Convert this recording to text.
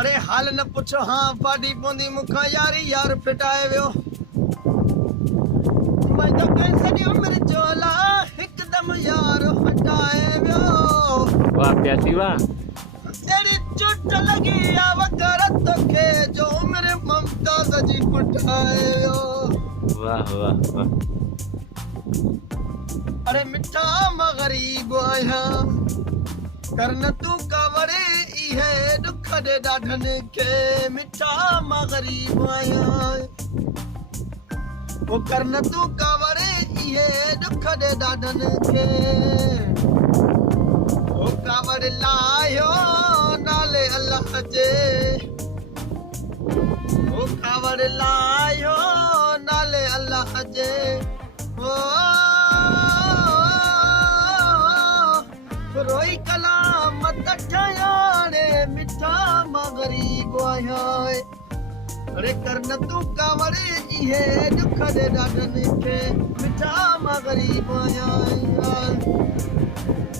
अरे हाल न पुछो हाँ पाडी पोंदी मुखा यारी यार फिटाए वियो मैं तो कह सॼी उमिरि चोला हिकदम यार हटाए वियो वाह प्यासी वाह। तेरी चुट लगी आ वकर तोखे जो उमिरि ममताज़ जी पुठाए वियो वाह वाह वाह। अरे मिठा मां गरीब आहियां करन तू कावड़े इहे दुख दे ॾाढनि खे मिठा मां गरीब आहियां ओ करन तू कावड़े इहे दुख दे ॾाढनि खे ओ कावड़ लायो नाले अल्लाह जे ओ कावड़ लायो नाले अल्लाह जे ओ रोई कलाम तठयाने मिठा मां गरीब आहियां अरे करन तू कावड़े इहे दुख दे ॾाढनि खे मिठा मां गरीब आहियां